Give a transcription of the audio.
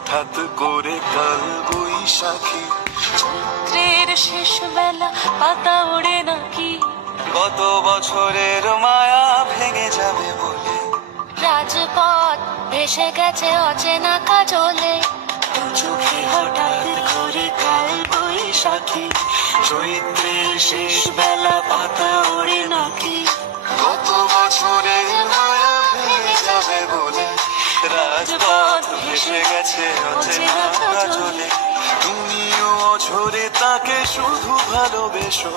হঠাৎ করে কাল বৈশাখী, চৈত্রের শেষ বেলা পাতা ওড়ে নাকি, গত বছরের মায়া ভেঙে যাবে বলে, রাজপথ ভেসে গেছে অচেনা কাজলে, দু চোখে হঠাৎ করে কাল বৈশাখী, চৈত্রের শেষ বেলা পাতা ওড়ে নাকি, গত বছরের মায়া ভেঙে যাবে বলে, রাজপথ ভেসে গেছে অচেনা কাজলে, তুমিও অঝরে তাকে শুধু ভালোবেসো।